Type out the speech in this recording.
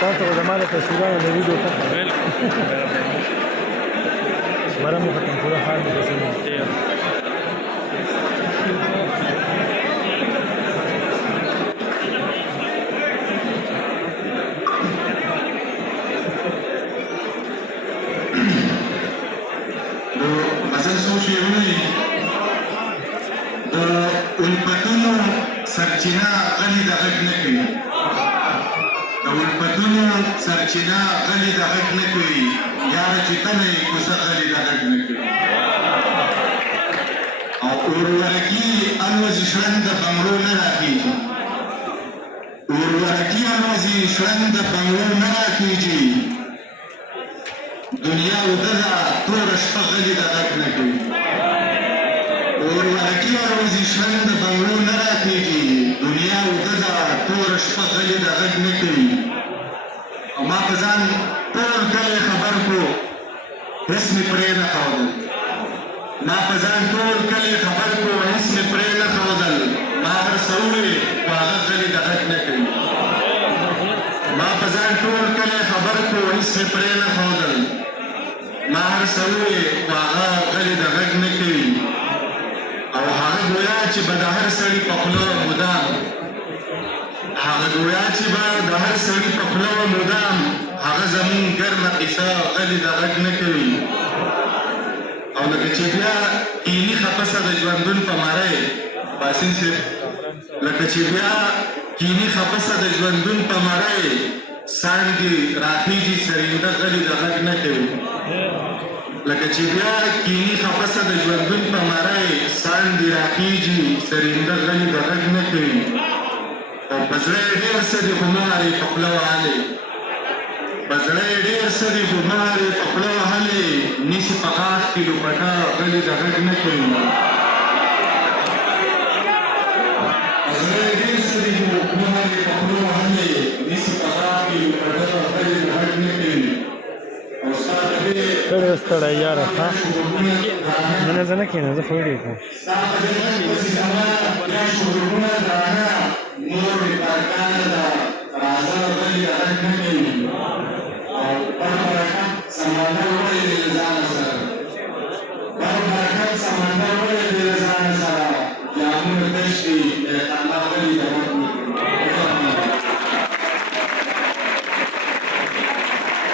تاسو ته زما د تصویرونو د ویډیو کټ خبره مو ختم پوره حال مې رسېږي غزل څو شعرونه دي د الفتونو سرچینه غلي د غږ نه کوي د الفتونو سرچینه غلي د غږ نه کوي یاره چې تنه یې کوڅه غلي د غږ نه کوي او اورورګي الوزي شړنګ د بنګړو نه راخېږي اورورګي الوزي شړنګ د بنګړو نه راخېږي دنیا اوږده ده توره شپه غلي د غږ نه کوي اورورګي الوزي شړنګ د بنګړو نه راخېږي دنیا اوږده ده توره شپه غلي د غږ نه کوي او ما په ځان ټول کلی خبر کړو هېڅ مې پرې نه ښودل ما په ځان ټول کلی خبر کړو هېڅ مې پرې نه ښودل ما هر څه وویل خو هغه غلي د غږ نه کوي ما په ځان ټول کلی خبر کړو هېڅ مې پرې نه ښودل ما هر څه وویل خو هغه غلي د غږ نه کوي او هغه ګویا چې به د هر سړي په خوله مدام هغه ګویا چې به د هر سړي په خوله مدام هغه زمون ګرمه قصه غلي د غږ نه کوي او لکه چې بیا کیني خپسه د ژوندون په مری باسین صاحب لکه چې بیا کیني خپسه د ژوندون په مری ساندې راخېږي سرینده غلي د غږ نه کوي لکه چې بیا کیني خپسه د ژوندون په مری ساندې راخېږي سرینده غلي د غږ نه کوي او په زړه یې ډېر څه دي خو مهرې په خوله وهلې په زړه یې ډېر څه دي خو مهرې په خوله وهلې نیسي په غاښ کې لوپټه غلي د غږ نه کوي په زړه یې ډېر څه دي خو مهرې په خوله وهلې نیسي په غاښ کې لوپټه غلي د غږ نه کوي او ستا د دې ستړی ستړی یاره ښه منه زه نه کښېنم زه خو ویډیو کوم ستا په دې پسې زما بیا شعرونه درانه مور مې پرکانه ده راځه غلي د غږ نه کوي او پر برکت سمندر ولې